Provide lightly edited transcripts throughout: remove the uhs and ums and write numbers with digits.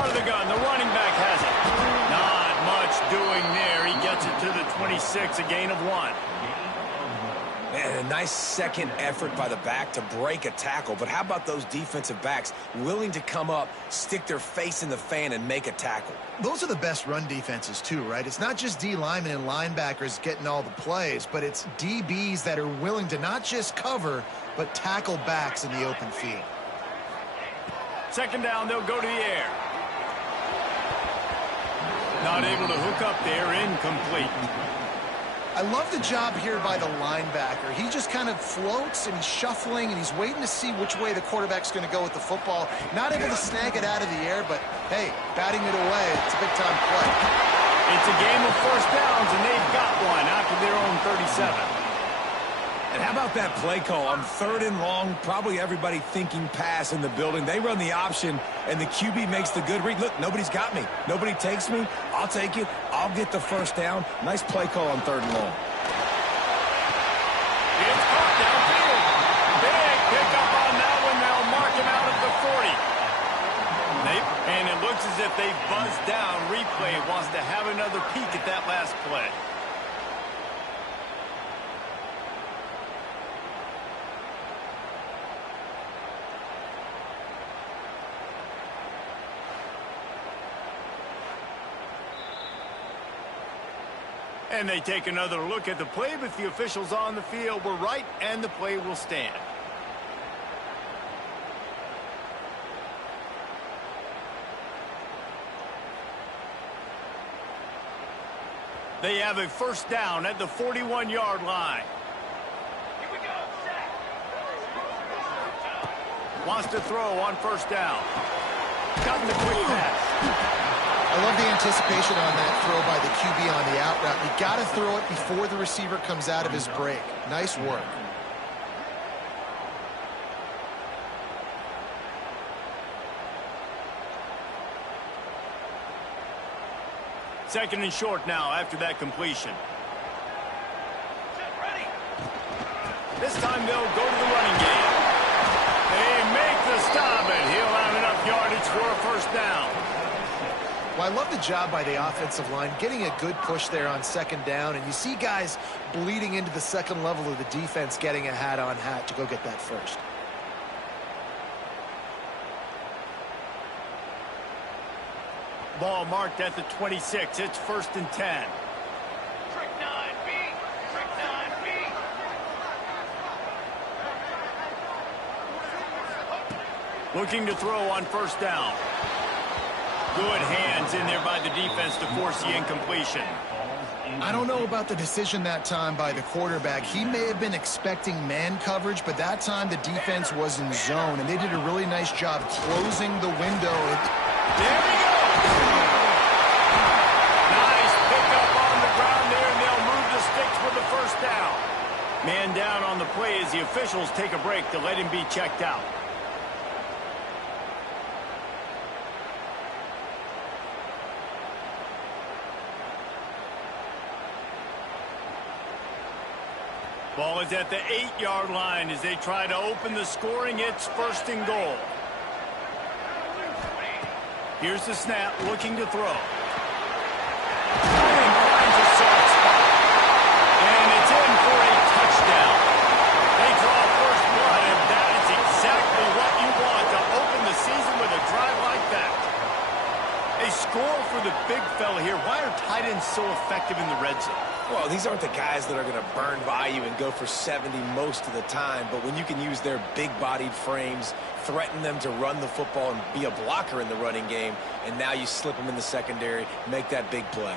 Out of the gun, the running back has it. Not much doing there. He gets it to the 26, a gain of 1. Man, a nice second effort by the back to break a tackle. But how about those defensive backs willing to come up, stick their face in the fan, and make a tackle? Those are the best run defenses too, right? It's not just D linemen and linebackers getting all the plays, but it's DBs that are willing to not just cover, but tackle backs in the open field. Second down, they'll go to the air. Not able to hook up there, incomplete. I love the job here by the linebacker. He just kind of floats and he's shuffling and he's waiting to see which way the quarterback's going to go with the football. Not able to snag it out of the air, but hey, batting it away, it's a big-time play. It's a game of first downs, and they've got one after their own 37. And how about that play call on 3rd and long? Probably everybody thinking pass in the building. They run the option, and the QB makes the good read. Look, nobody's got me. Nobody takes me. I'll take it. I'll get the first down. Nice play call on 3rd and long. It's caught downfield. Big pickup on that one. They'll mark him out at the 40. And it looks as if they've buzzed down. Replay wants to have another peek at that last play. And they take another look at the play, but the officials on the field were right, and the play will stand. They have a first down at the 41-yard line. Here we go, wants to throw on first down. Got the quick pass. I love the anticipation on that throw by the QB on the out route. You got to throw it before the receiver comes out of his break. Nice work. Second and short now after that completion. This time they'll go to the running game. They make the stop, and he'll have enough yardage for a first down. Well, I love the job by the offensive line, getting a good push there on second down, and you see guys bleeding into the second level of the defense getting a hat-on-hat to go get that first. Ball marked at the 26. It's 1st and 10. Looking to throw on first down. Good hands in there by the defense to force the incompletion. I don't know about the decision that time by the quarterback. He may have been expecting man coverage, but that time the defense was in zone, and they did a really nice job closing the window. There he goes! Nice pickup on the ground there, and they'll move the sticks with the first down. Man down on the play as the officials take a break to let him be checked out. Ball is at the 8-yard line as they try to open the scoring. It's 1st and goal. Here's the snap, looking to throw. And finds a soft spot. And it's in for a touchdown. They draw first blood, and that is exactly what you want to open the season with a drive like that. A score for the big fella here. Why are tight ends so effective in the red zone? Well, these aren't the guys that are going to burn by you and go for 70 most of the time, but when you can use their big-bodied frames, threaten them to run the football and be a blocker in the running game, and now you slip them in the secondary, make that big play.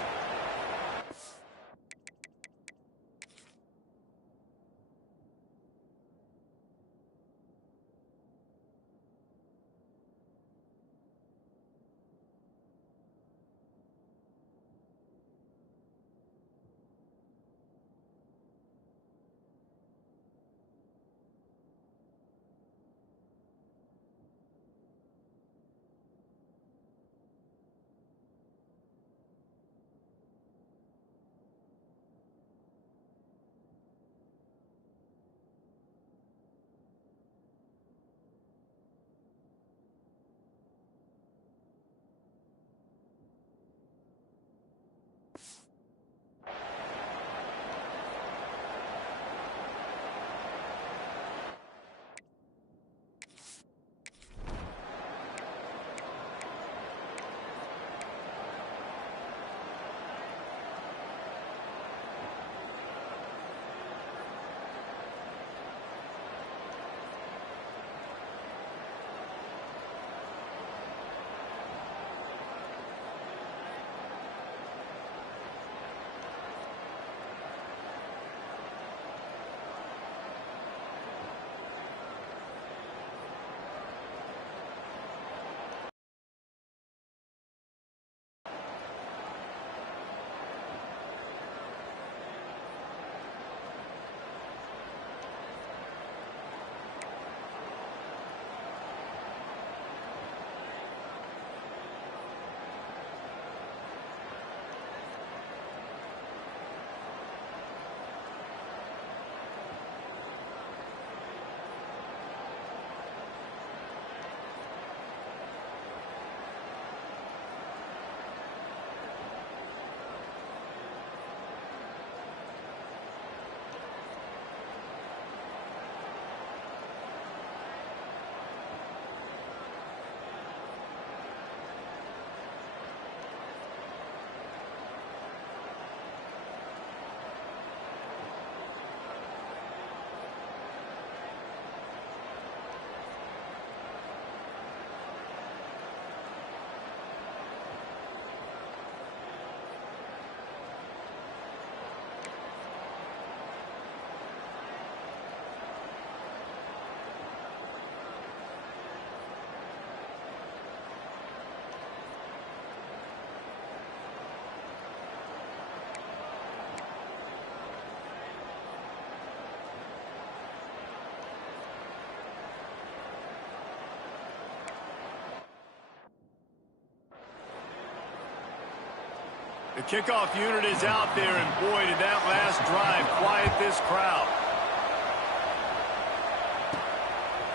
The kickoff unit is out there, and boy, did that last drive quiet this crowd.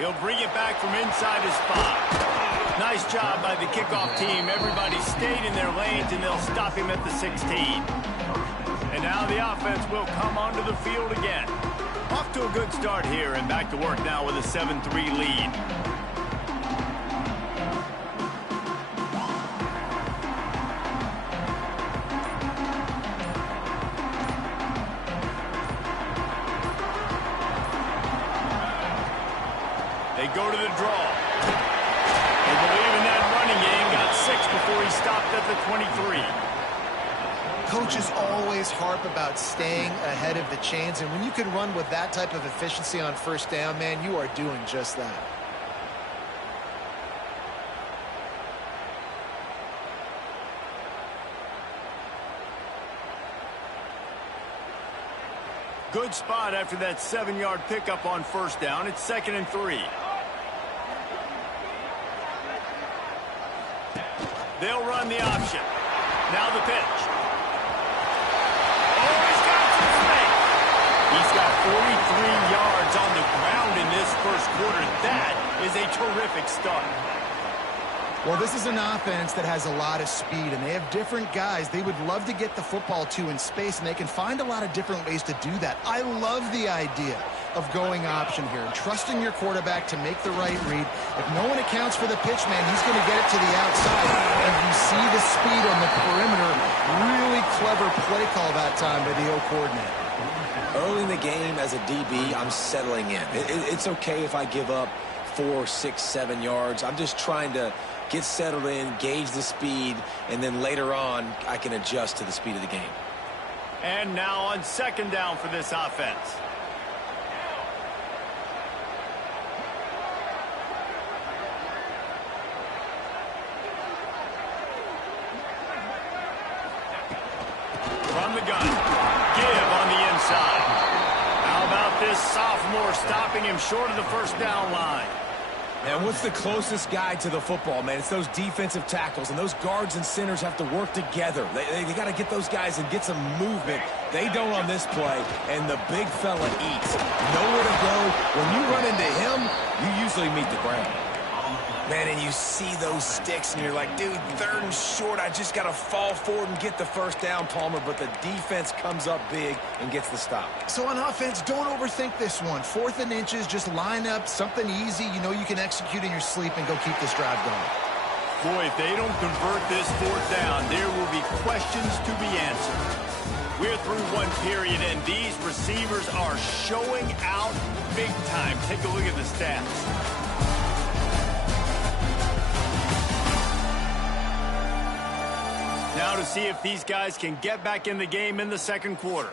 He'll bring it back from inside his spot. Nice job by the kickoff team. Everybody stayed in their lanes, and they'll stop him at the 16. And now the offense will come onto the field again. Off to a good start here, and back to work now with a 7-3 lead. They go to the draw. They believe in that running game. Got 6 before he stopped at the 23. Coaches always harp about staying ahead of the chains, and when you can run with that type of efficiency on first down, man, you are doing just that. Good spot after that 7-yard pickup on first down. It's 2nd and 3. They'll run the option. Now the pitch. Oh, he's got some space. He's got 43 yards on the ground in this first quarter. That is a terrific start. Well, this is an offense that has a lot of speed, and they have different guys they would love to get the football to in space, and they can find a lot of different ways to do that. I love the idea of going option here and trusting your quarterback to make the right read. If no one accounts for the pitch, man, he's going to get it to the outside, and you see the speed on the perimeter. Really clever play call that time by the O coordinator. Early in the game as a DB, I'm settling in. It's okay if I give up 4, 6, 7 yards. I'm just trying to get settled in, gauge the speed, and then later on, I can adjust to the speed of the game. And now on 2nd down for this offense. From the gun, give on the inside. How about this sophomore stopping him short of the first down line? And what's the closest guy to the football, man? It's those defensive tackles, and those guards and centers have to work together. They got to get those guys and get some movement. They don't on this play, and the big fella eats. Nowhere to go. When you run into him, you usually meet the ground. Man, and you see those sticks, and you're like, dude, 3rd and short. I just got to fall forward and get the first down, Palmer. But the defense comes up big and gets the stop. So on offense, don't overthink this one. 4th and inches, just line up something easy you know you can execute in your sleep and go keep this drive going. Boy, if they don't convert this 4th down, there will be questions to be answered. We're through one period, and these receivers are showing out big time. Take a look at the stats. Now to see if these guys can get back in the game in the 2nd quarter.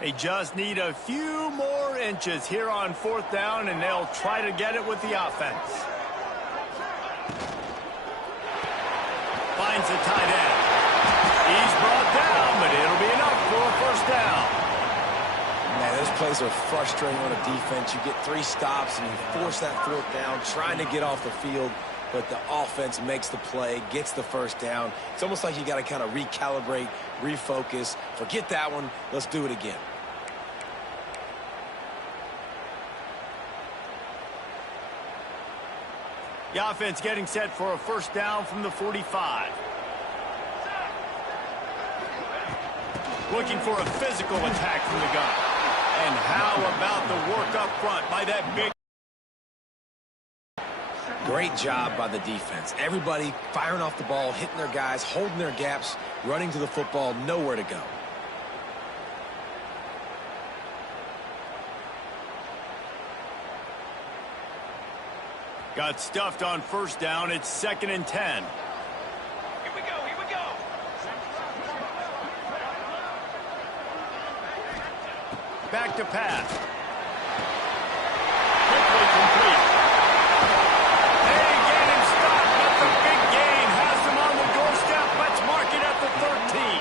They just need a few more inches here on 4th down, and they'll try to get it with the offense. Finds the tight end. He's brought down, but it'll be enough for a first down. Man, those plays are frustrating on a defense. You get 3 stops, and you force that 4th down, trying to get off the field, but the offense makes the play, gets the first down. It's almost like you got to kind of recalibrate, refocus. Forget that one. Let's do it again. The offense getting set for a first down from the 45. Looking for a physical attack from the gun. And how about the work up front by that big... Great job by the defense. Everybody firing off the ball, hitting their guys, holding their gaps, running to the football, nowhere to go. Got stuffed on first down. It's 2nd and 10. Here we go, here we go. Back to pass. Quickly complete. They get him stopped, but the big gain has him on the doorstep. Let's mark it at the 13.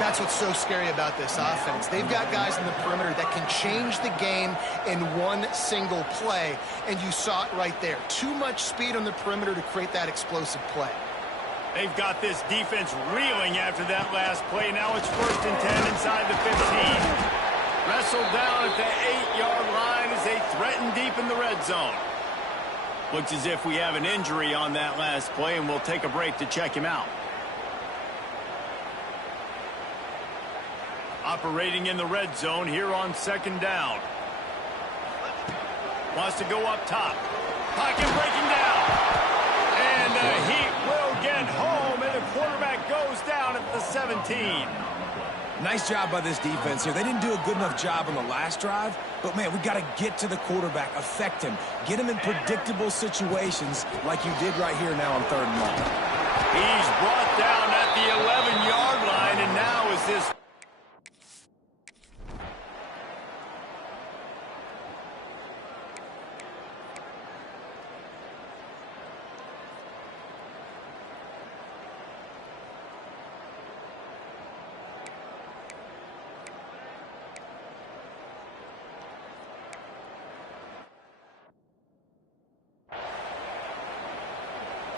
That's what's so scary about this offense. They've got guys in the perimeter that can change the game in one single play, and you saw it right there. Too much speed on the perimeter to create that explosive play. They've got this defense reeling after that last play. Now it's 1st and 10 inside the 15. Wrestled down at the 8-yard line as they threaten deep in the red zone. Looks as if we have an injury on that last play, and we'll take a break to check him out. Operating in the red zone here on 2nd down. Wants to go up top. Pocket breaking down. And he will get home, and the quarterback goes down at the 17. Nice job by this defense here. They didn't do a good enough job on the last drive, but, man, we got to get to the quarterback, affect him, get him in predictable situations like you did right here now on 3rd and long. He's brought down at the 11-yard line, and now is this...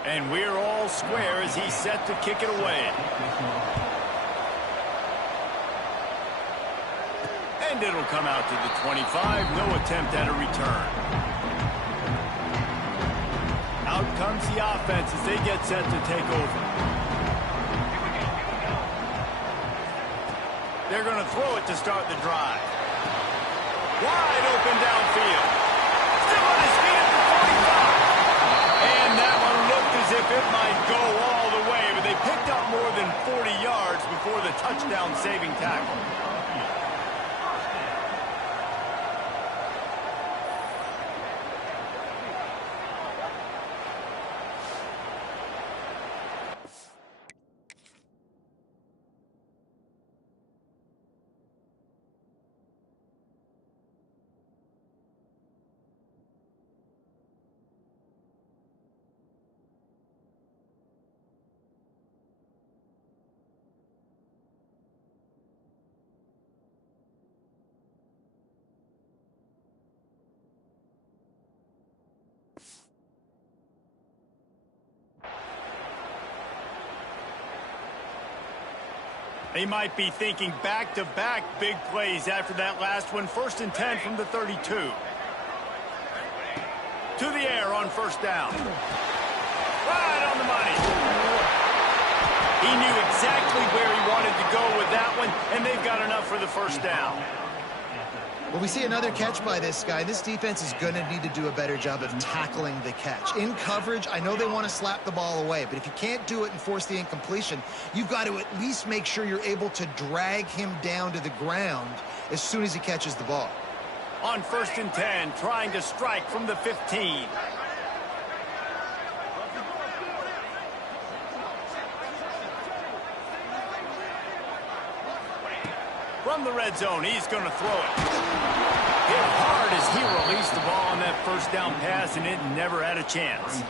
And we're all square as he's set to kick it away. And it'll come out to the 25. No attempt at a return. Out comes the offense as they get set to take over. They're going to throw it to start the drive. Wide open downfield. Still on his feet at the 45. And that one looked as if it might go all the way, but they picked up more than 40 yards before the touchdown-saving tackle. They might be thinking back-to-back big plays after that last one. 1st and 10 from the 32. To the air on 1st down. Right on the money. He knew exactly where he wanted to go with that one, and they've got enough for the 1st down. Well, we see another catch by this guy. This defense is going to need to do a better job of tackling the catch. In coverage, I know they want to slap the ball away, but if you can't do it and force the incompletion, you've got to at least make sure you're able to drag him down to the ground as soon as he catches the ball. On 1st and 10, trying to strike from the 15. From the red zone, he's going to throw it. Hit hard as he released the ball on that 1st down pass, and it never had a chance.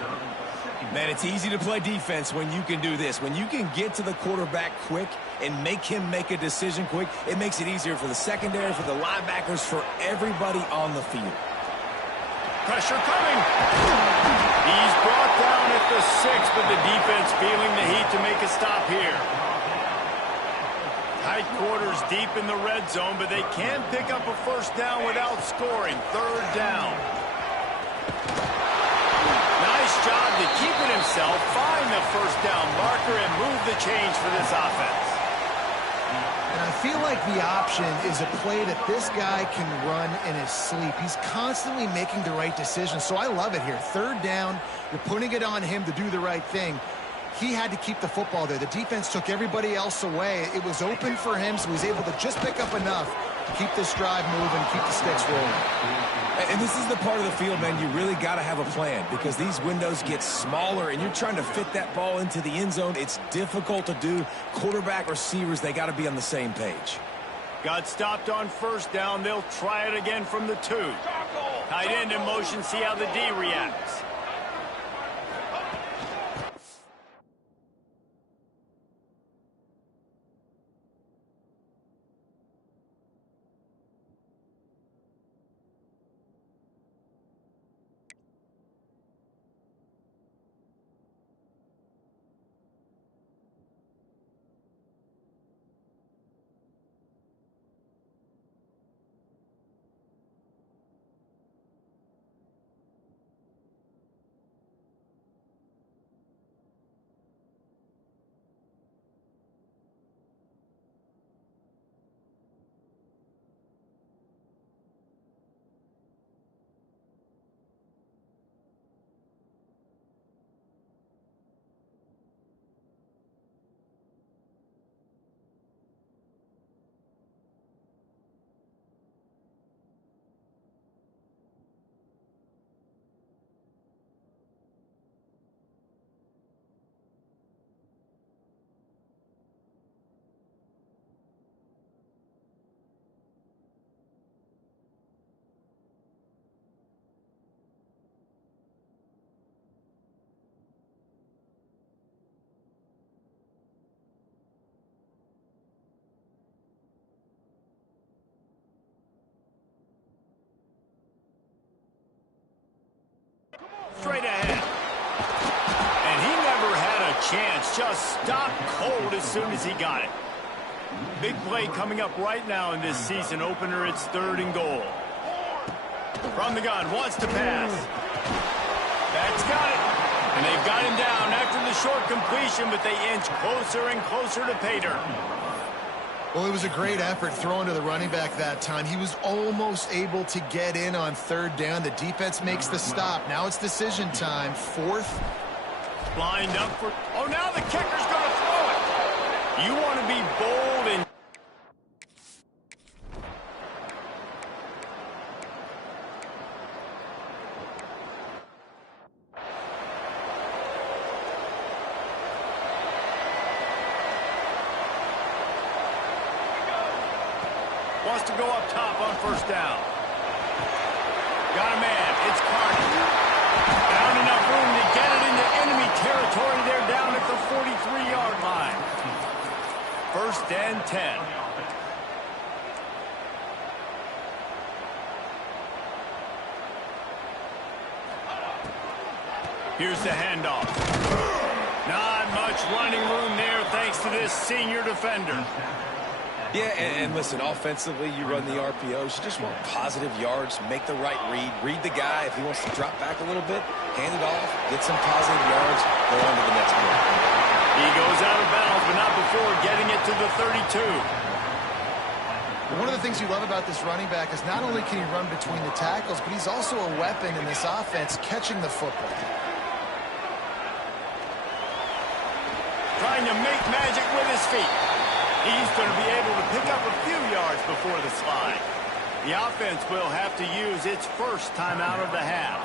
Man, it's easy to play defense when you can do this. When you can get to the quarterback quick and make him make a decision quick, it makes it easier for the secondary, for the linebackers, for everybody on the field. Pressure coming. He's brought down at the 6, but the defense feeling the heat to make a stop here. Tight quarters deep in the red zone, but they can pick up a 1st down without scoring. 3rd down. Nice job to keep it himself, find the 1st down marker, and move the chains for this offense. And I feel like the option is a play that this guy can run in his sleep. He's constantly making the right decision, so I love it here. 3rd down, you're putting it on him to do the right thing. He had to keep the football there. The defense took everybody else away. It was open for him, so he was able to just pick up enough to keep this drive moving, keep the sticks rolling. And this is the part of the field, man, you really got to have a plan because these windows get smaller and you're trying to fit that ball into the end zone. It's difficult to do. Quarterback, receivers, they got to be on the same page. Got stopped on 1st down. They'll try it again from the 2. Tight end in motion, see how the D reacts. chance. Just stopped cold as soon as he got it. Big play coming up right now in this season opener. It's 3rd and goal. From the gun, wants to pass. That's got it. And they've got him down after the short completion, but they inch closer and closer to pay dirt. Well, it was a great effort throwing to the running back that time. He was almost able to get in on 3rd down. The defense makes the stop. Now it's decision time. 4th. Lined up for... Oh, now the kicker's going to throw it. You want to be bold and... Wants to go up top on 1st down. Got a man. It's Carter. Found enough room to get it into enemy territory. They're down at the 43-yard line. 1st and 10. Here's the handoff. Not much running room there thanks to this senior defender. Yeah, and listen, offensively, you run the RPOs. You just want positive yards, make the right read. Read the guy. If he wants to drop back a little bit, hand it off, get some positive yards, go on to the next play. He goes out of bounds, but not before getting it to the 32. One of the things you love about this running back is not only can he run between the tackles, but he's also a weapon in this offense catching the football. Trying to make magic with his feet. He's going to be able to pick up a few yards before the slide. The offense will have to use its first time out of the half.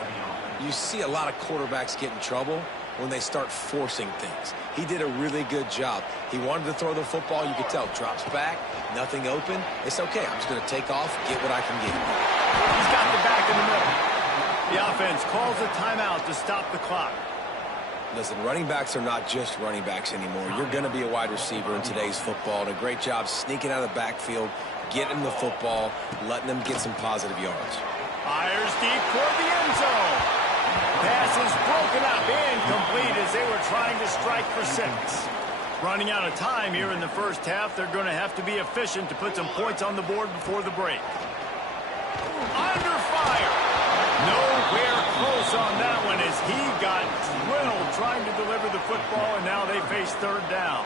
You see a lot of quarterbacks get in trouble when they start forcing things. He did a really good job. He wanted to throw the football. You could tell. Drops back, nothing open. It's okay. I'm just going to take off, get what I can get. He's got the back in the middle. The offense calls a timeout to stop the clock. Listen, running backs are not just running backs anymore. You're going to be a wide receiver in today's football. And a great job sneaking out of the backfield, getting the football, letting them get some positive yards. Fires deep toward the end zone. Pass is broken up, incomplete as they were trying to strike for 6. Running out of time here in the first half. They're going to have to be efficient to put some points on the board before the break. Under fire. Nowhere close on that one as he got drilled trying to deliver the football, and now they face 3rd down.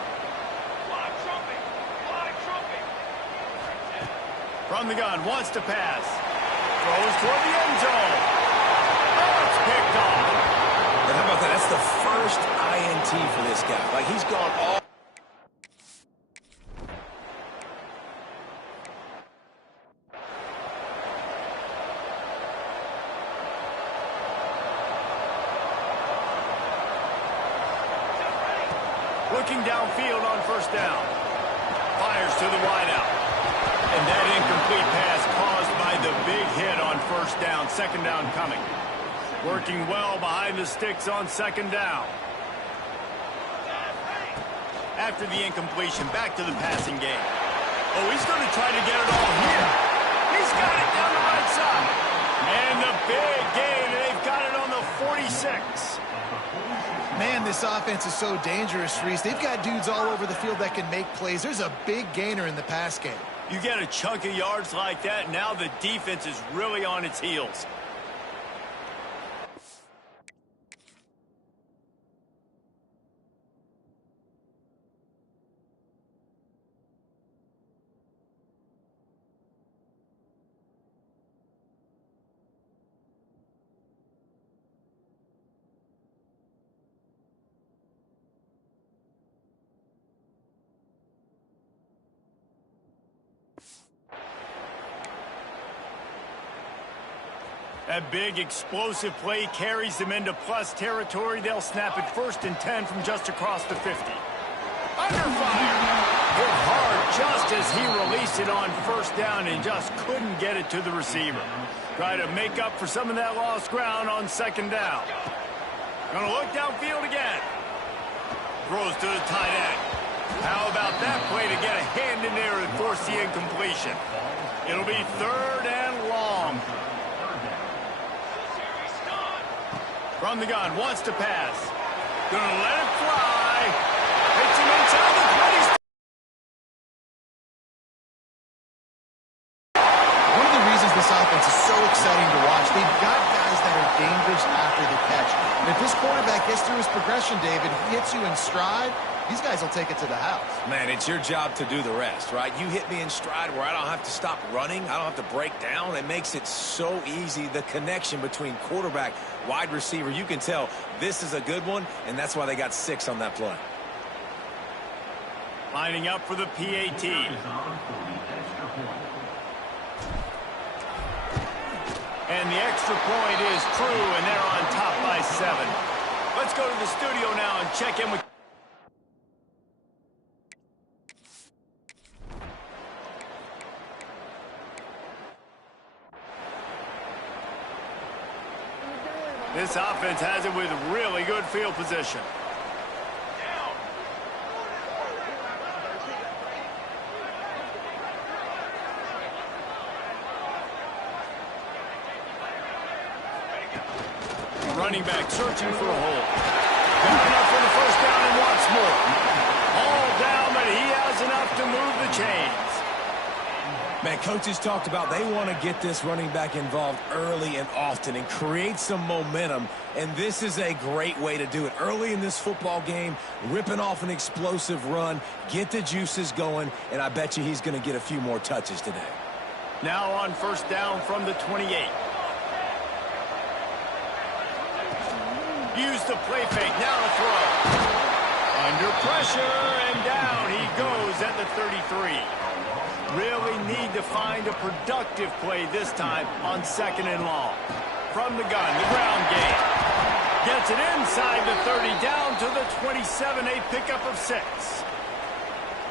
Fly trumpet! Fly trumpet! From the gun, wants to pass. Throws toward the end zone. Oh, it's picked off. And how about that? That's the first INT for this guy. Like, he's gone all... Looking downfield on 1st down. Fires to the wideout. And that incomplete pass caused by the big hit on 1st down. 2nd down coming. Working well behind the sticks on 2nd down. After the incompletion, back to the passing game. Oh, he's going to try to get it all here. He's got it down the right side. And the big gain, and they've got it on the 46. Man, this offense is so dangerous, Reese. They've got dudes all over the field that can make plays. There's a big gainer in the pass game. You get a chunk of yards like that, now the defense is really on its heels. That big explosive play carries them into plus territory. They'll snap it 1st and 10 from just across the 50. Under fire. Hit hard just as he released it on 1st down and just couldn't get it to the receiver. Try to make up for some of that lost ground on 2nd down. Gonna look downfield again. Throws to the tight end. How about that play to get a hand in there and force the incompletion? It'll be 3rd and long. From the gun, wants to pass. Gonna let it fly. after the catch. And if this quarterback gets through his progression, David, he hits you in stride, these guys will take it to the house. Man, it's your job to do the rest, right? You hit me in stride where I don't have to stop running. I don't have to break down. It makes it so easy, the connection between quarterback, wide receiver. You can tell this is a good one, and that's why they got 6 on that play. Lining up for the PAT. And the extra point is true, and they're on top by 7. Let's go to the studio now and check in with... This offense has it with really good field position. Running back searching for a hole. Got enough for the first down and wants more. All down, but he has enough to move the chains. Man, coaches talked about they want to get this running back involved early and often and create some momentum, and this is a great way to do it. Early in this football game, ripping off an explosive run, get the juices going, and I bet you he's going to get a few more touches today. Now on first down from the 28. Use the play fake, now to throw. Under pressure, and down he goes at the 33. Really need to find a productive play this time on 2nd and long. From the gun, the ground game. Gets it inside the 30, down to the 27, a pickup of 6.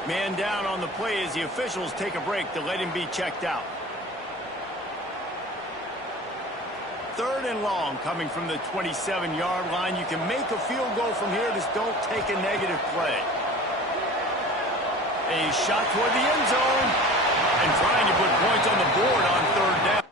Man down on the play as the officials take a break to let him be checked out. 3rd and long coming from the 27-yard line. You can make a field goal from here, just don't take a negative play. A shot toward the end zone and trying to put points on the board on 3rd down.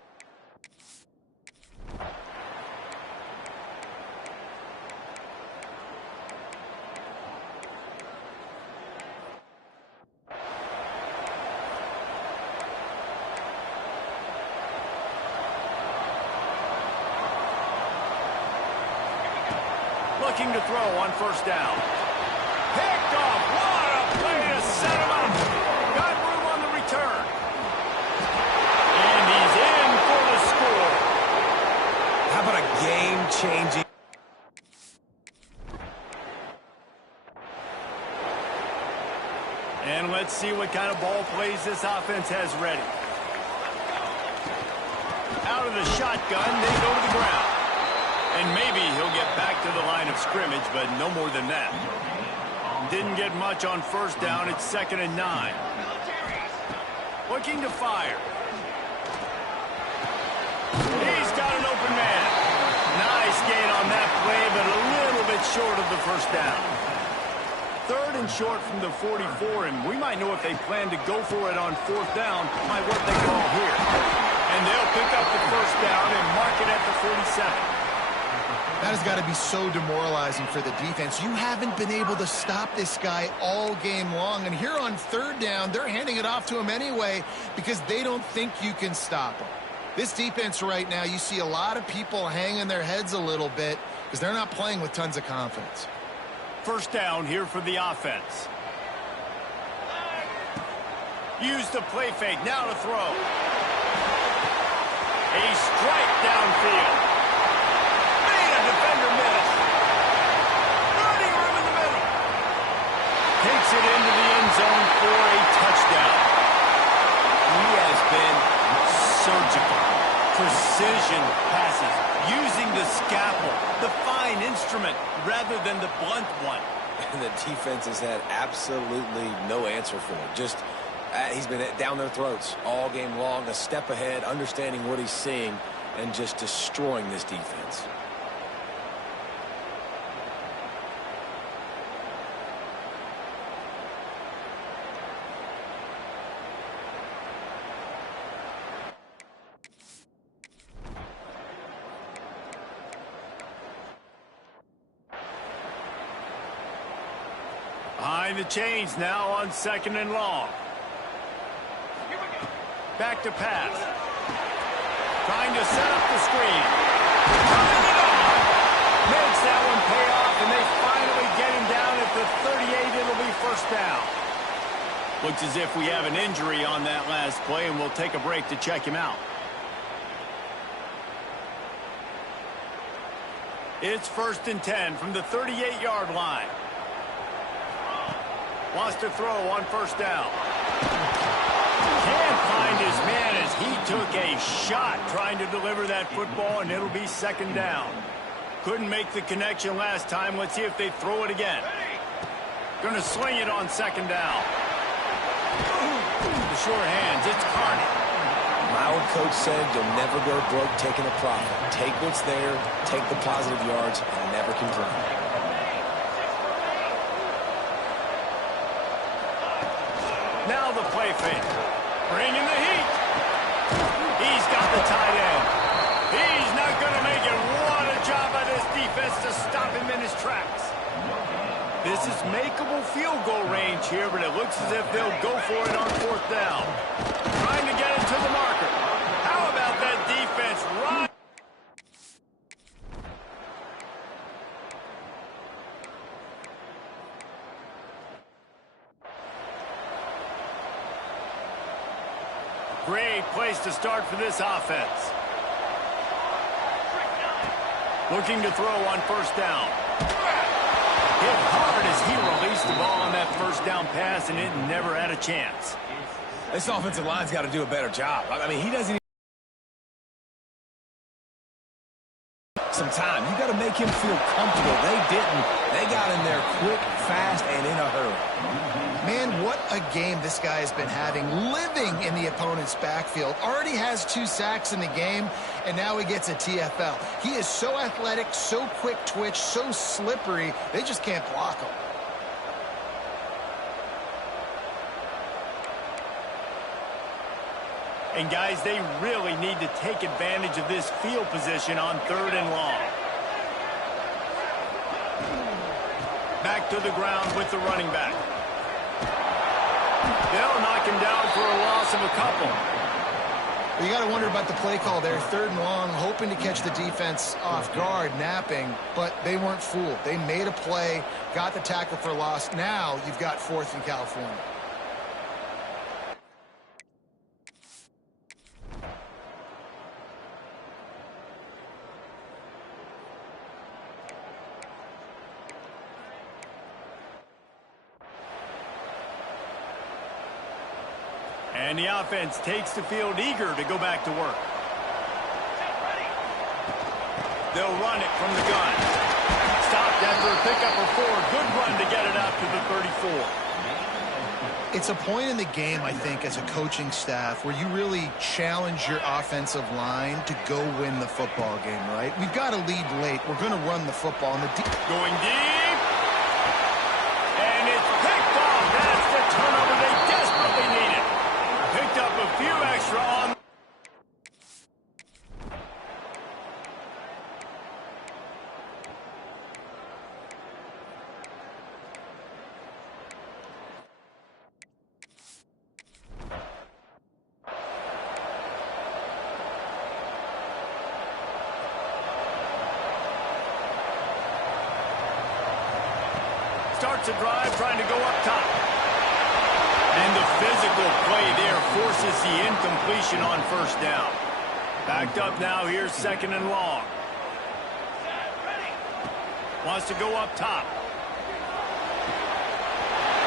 Looking to throw on first down. Picked off. What a play to set him up. Got room on the return. And he's in for the score. How about a game-changing... And let's see what kind of ball plays this offense has ready. Out of the shotgun, they go to the ground. And maybe he'll get back to the line of scrimmage, but no more than that. Didn't get much on first down. It's 2nd and 9. Looking to fire. He's got an open man. Nice gain on that play, but a little bit short of the first down. 3rd and short from the 44, and we might know if they plan to go for it on 4th down by what they call here. And they'll pick up the first down and mark it at the 47. That has got to be so demoralizing for the defense. You haven't been able to stop this guy all game long. And here on 3rd down, they're handing it off to him anyway because they don't think you can stop him. This defense right now, you see a lot of people hanging their heads a little bit because they're not playing with tons of confidence. First down here for the offense. Use the play fake, now to throw. A strike downfield. Defender miss. Running room in the middle. Takes it into the end zone for a touchdown. He has been surgical. Precision passes. Using the scalpel, the fine instrument, rather than the blunt one. And the defense has had absolutely no answer for it. Just, he's been down their throats all game long, a step ahead, understanding what he's seeing, and just destroying this defense. Behind the chains now on 2nd and long. Back to pass. Trying to set up the screen. Turning it on. Makes that one pay off, and they finally get him down at the 38. It'll be first down. Looks as if we have an injury on that last play, and we'll take a break to check him out. It's 1st and 10 from the 38-yard line. Wants to throw on first down. Can't find his man as he took a shot trying to deliver that football, and it'll be 2nd down. Couldn't make the connection last time. Let's see if they throw it again. Going to sling it on 2nd down. The sure hands, it's Carney. My old coach said you'll never go broke taking a profit. Take what's there, take the positive yards, and never complain. Now the play fake. Bringing the heat. He's got the tight end. He's not going to make it. What a job by this defense to stop him in his tracks. This is makeable field goal range here, but it looks as if they'll go for it on 4th down. Trying to get it to the marker. How about that defense right? Great place to start for this offense. Looking to throw on 1st down. Hit hard as he released the ball on that 1st down pass, and it never had a chance. This offensive line's got to do a better job. I mean, he doesn't even some time. You got to make him feel comfortable. They didn't. They got in there quick, fast, and in a hurry. Man, what a game this guy has been having, living in the opponent's backfield. Already has 2 sacks in the game, and now he gets a TFL. He is so athletic, so quick twitch, so slippery, they just can't block him. And, guys, they really need to take advantage of this field position on 3rd and long. Back to the ground with the running back. They'll knock him down for a loss of a couple. Well, you got to wonder about the play call there. 3rd and long, hoping to catch the defense off guard, napping, but they weren't fooled. They made a play, got the tackle for loss. Now you've got 4th in California. And the offense takes the field eager to go back to work. They'll run it from the gun. Stopped after a pickup of 4. Good run to get it out to the 34. It's a point in the game, I think, as a coaching staff where you really challenge your offensive line to go win the football game, right? We've got to lead late. We're going to run the football. And going deep. And it's picked off. That's the turnover they desperately needed. Picked up a few extra on. Starts a drive trying to go up top. And the physical play there forces the incompletion on 1st down. Backed up now, here's 2nd and long. Wants to go up top.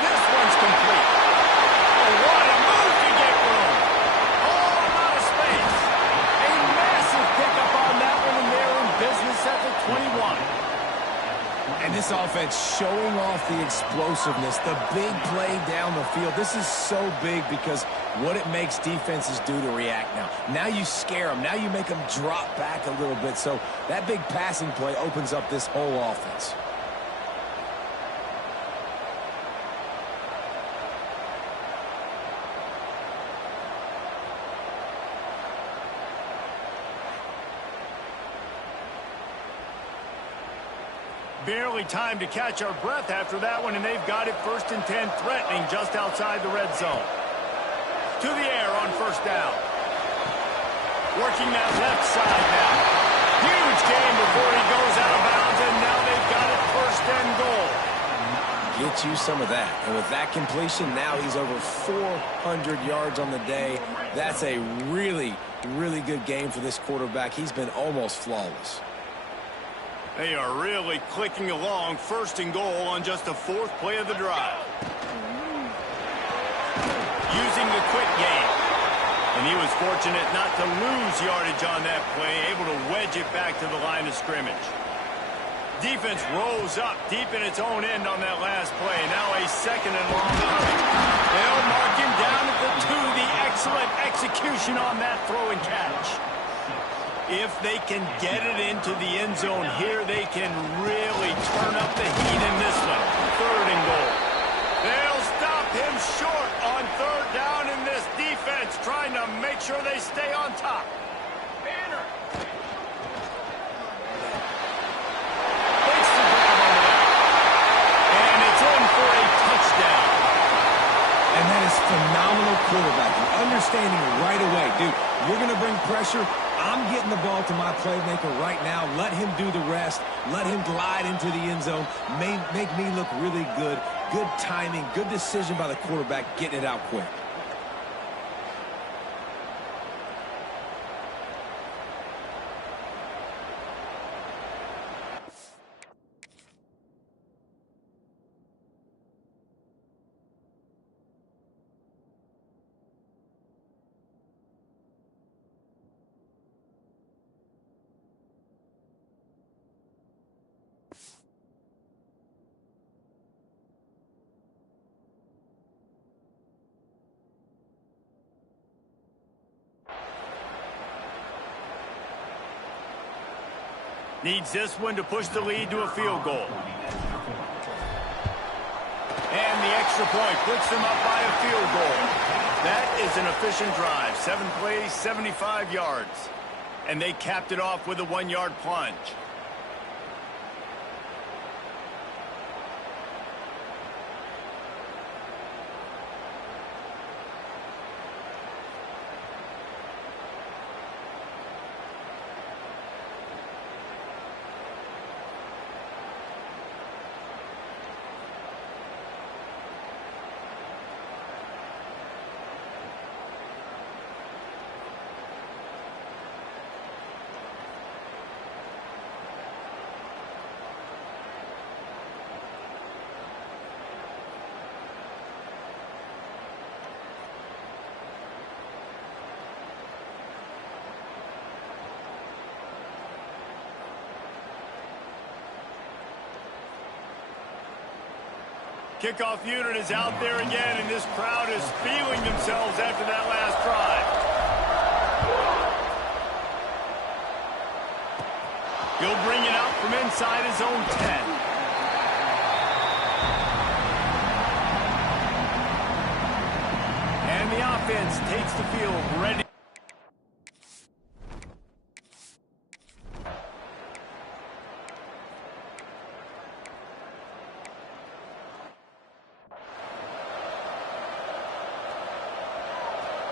This one's complete. Oh, what a move to get room. All out of space. A massive pickup on that one, and they're in business at the 21. And this offense showing off the explosiveness, the big play down the field. This is so big because what it makes defenses do to react now. Now you scare them. Now you make them drop back a little bit. So that big passing play opens up this whole offense. Barely time to catch our breath after that one, and they've got it 1st and 10, threatening just outside the red zone. To the air on 1st down. Working that left side now. Huge game before he goes out of bounds, and and goal. Get you some of that. And with that completion, now he's over 400 yards on the day. That's a really, really good game for this quarterback. He's been almost flawless. They are really clicking along. First and goal on just the fourth play of the drive. Using the quick game. And he was fortunate not to lose yardage on that play, able to wedge it back to the line of scrimmage. Defense rose up deep in its own end on that last play. Now a second and long coming. They'll mark him down at the 2. The excellent execution on that throw and catch. If they can get it into the end zone here, they can really turn up the heat in this one. Third and goal. They'll stop him short on third down in this defense, trying to make sure they stay on top. Banner. Takes the grab on that. And it's in for a touchdown. And that is phenomenal quarterbacking. Understanding right away, dude, you're going to bring pressure. I'm getting the ball to my playmaker right now. Let him do the rest. Let him glide into the end zone. Make me look really good. Good timing, good decision by the quarterback, getting it out quick. Needs this one to push the lead to a field goal. And the extra point puts them up by a field goal. That is an efficient drive. 7 plays, 75 yards. And they capped it off with a 1-yard plunge. Kickoff unit is out there again, and this crowd is feeling themselves after that last drive. He'll bring it out from inside his own 10. And the offense takes the field ready.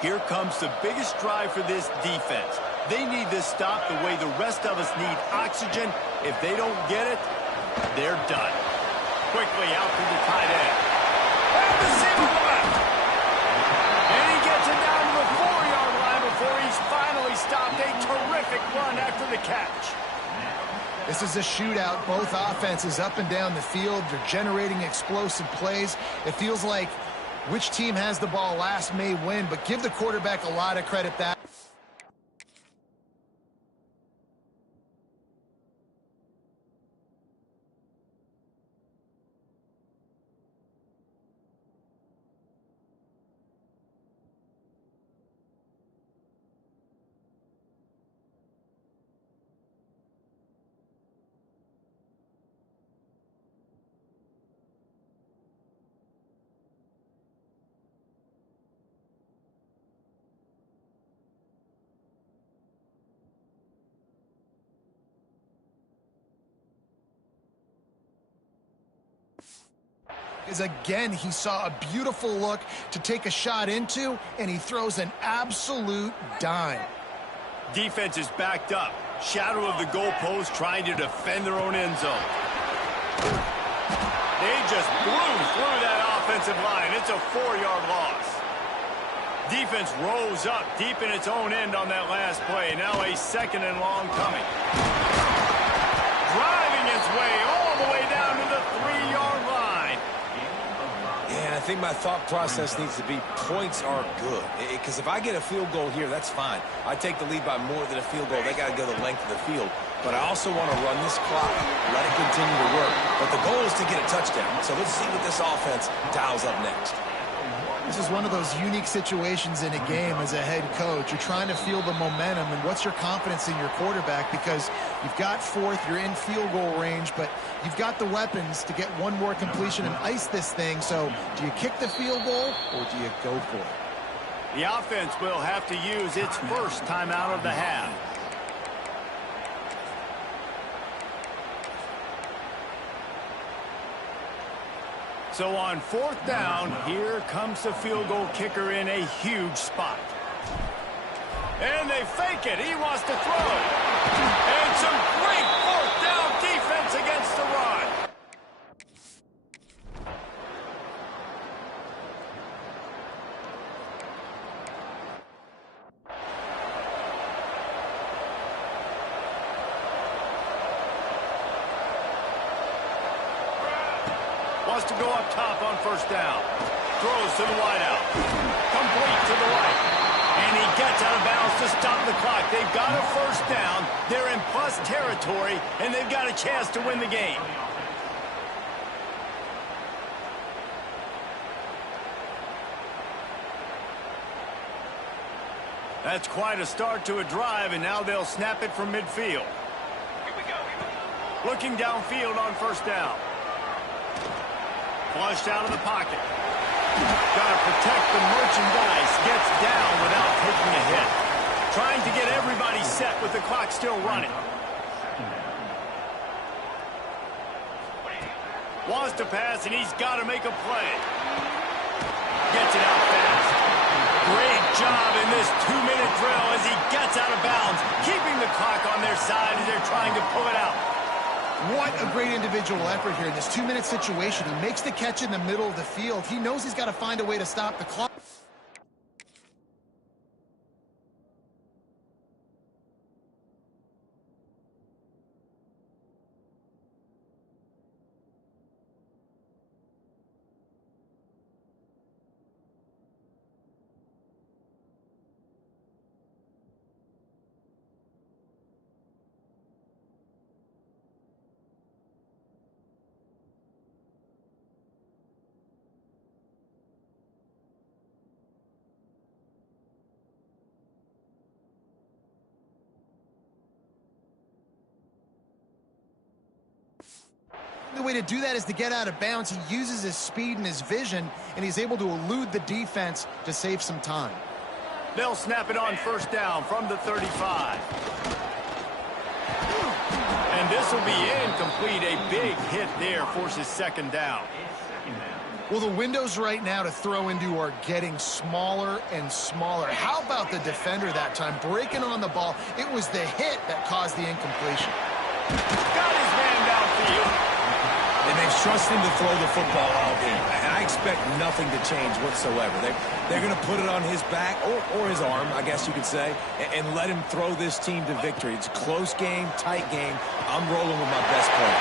Here comes the biggest drive for this defense. They need this stop the way the rest of us need oxygen. If they don't get it, they're done. Quickly out to the tight end. And the receiver left. And he gets it down to the 4-yard line before he's finally stopped. A terrific run after the catch. This is a shootout. Both offenses up and down the field. They're generating explosive plays. It feels like which team has the ball last may win, but give the quarterback a lot of credit that. Again, he saw a beautiful look to take a shot into, and he throws an absolute dime. Defense is backed up. Shadow of the goalpost trying to defend their own end zone. They just blew through that offensive line. It's a 4-yard loss. Defense rose up deep in its own end on that last play. Now a 2nd and long coming. Driving its way all the way down to the 3-yard line. Yeah, I think my thought process needs to be points are good. Because if I get a field goal here, that's fine. I take the lead by more than a field goal. They got to go the length of the field. But I also want to run this clock, let it continue to work. But the goal is to get a touchdown. So let's see what this offense dials up next. This is one of those unique situations in a game as a head coach. You're trying to feel the momentum, and what's your confidence in your quarterback? Because you've got 4th, you're in field goal range, but you've got the weapons to get one more completion and ice this thing. So do you kick the field goal or do you go for it? The offense will have to use its first timeout of the half. So on 4th down, here comes the field goal kicker in a huge spot. And they fake it. He wants to throw. And some great 4th down defense against the run. Wants to go up top on 1st down. Throws to the wideout. Complete to the right. And he gets out of bounds to stop the clock. They've got a 1st down. They're in plus territory, and they've got a chance to win the game. That's quite a start to a drive, and now they'll snap it from midfield. Here we go. Looking downfield on 1st down. Flushed out of the pocket. Got to protect the merchandise. Gets down without taking a hit. Trying to get everybody set with the clock still running. Wants to pass, and he's got to make a play. Gets it out fast. Great job in this 2-minute drill as he gets out of bounds, keeping the clock on their side as they're trying to pull it out. What a great individual effort here in this 2-minute situation. He makes the catch in the middle of the field. He knows he's got to find a way to stop the clock. The way to do that is to get out of bounds. He uses his speed and his vision, and he's able to elude the defense to save some time. They'll snap it on 1st down from the 35. And this will be incomplete. A big hit there forces 2nd down. Well, the windows right now to throw into are getting smaller and smaller. How about the defender that time breaking on the ball? It was the hit that caused the incompletion. Got his man downfield. And they've trusted him to throw the football all game. And I expect nothing to change whatsoever. They're going to put it on his back, or his arm, I guess you could say, and let him throw this team to victory. It's a close game, tight game. I'm rolling with my best player.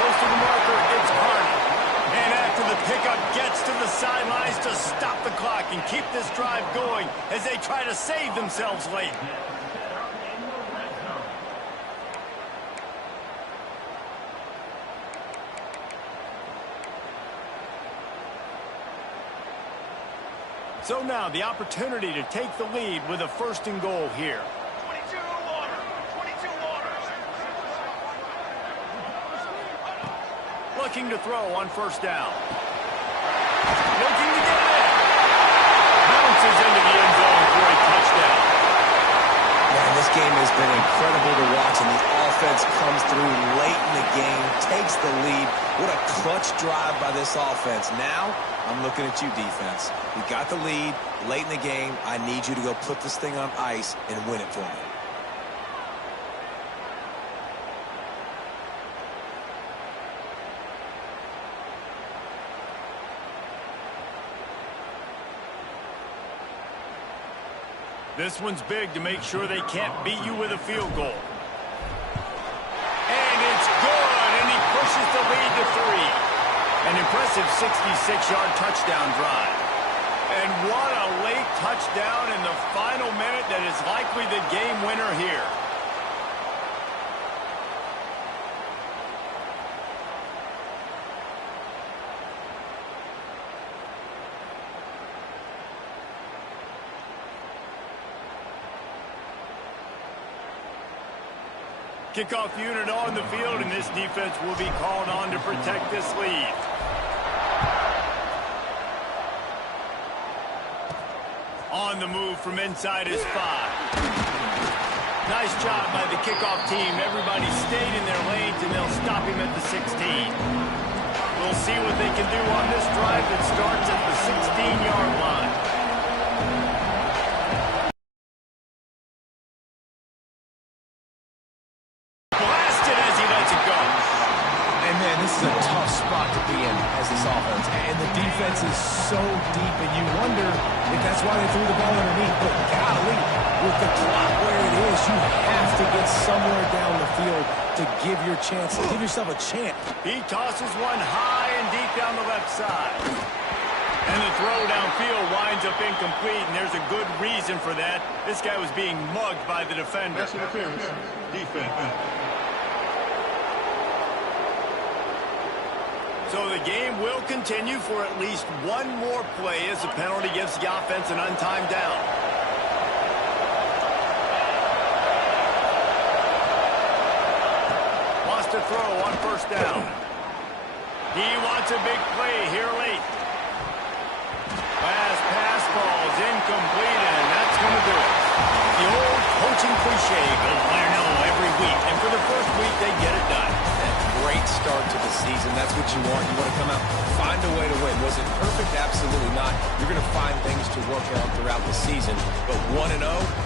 Close to the marker, it's Hardy. And after the pickup gets to the sidelines to stop the clock and keep this drive going as they try to save themselves late. So now the opportunity to take the lead with a 1st and goal here. 22 water. 22 water. Looking to throw on 1st down. Looking to get it in. Bounces into the end zone for a touchdown. Man, this game has been incredible to watch, and the offense comes through late in the game, takes the lead. What a clutch drive by this offense. Now, I'm looking at you, defense. You got the lead late in the game. I need you to go put this thing on ice and win it for me. This one's big to make sure they can't beat you with a field goal. And it's good, and he pushes the lead to 3. An impressive 66-yard touchdown drive. And what a late touchdown in the final minute that is likely the game winner here. Kickoff unit on the field, and this defense will be called on to protect this lead. On the move from inside his 5. Nice job by the kickoff team. Everybody stayed in their lanes, and they'll stop him at the 16. We'll see what they can do on this drive that starts at the 16-yard line. This is a tough spot to be in as this offense, and the defense is so deep, and you wonder if that's why they threw the ball underneath. But golly, with the clock where it is, you have to get somewhere down the field to give yourself a chance. He tosses one high and deep down the left side. And the throw downfield winds up incomplete, and there's a good reason for that. This guy was being mugged by the defender. Pass interference. Defense. So the game will continue for at least one more play as the penalty gives the offense an untimed down. Lost a throw on first down. He wants a big play here late. Last pass falls incomplete, and that's going to do it. The old coaching cliche, go play or no every week. And for the first week, they get it done. Great start to the season. That's what you want. You want to come out, find a way to win. Was it perfect? Absolutely not. You're going to find things to work on throughout the season. But 1-0,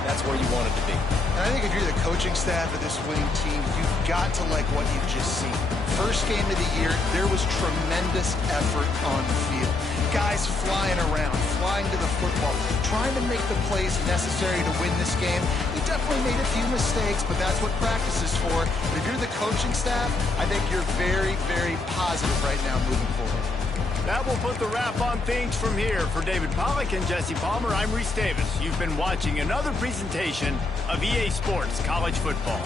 that's where you want it to be. And I think if you're the coaching staff of this winning team, you've got to like what you've just seen. First game of the year, there was tremendous effort on the field. Guys flying around, flying to the football, trying to make the plays necessary to win this game. He definitely made a few mistakes, but that's what practice is for. But if you're the coaching staff, I think you're very, very positive right now moving forward. That will put the wrap on things from here. For David Pollack and Jesse Palmer, I'm Reese Davis. You've been watching another presentation of EA Sports College Football.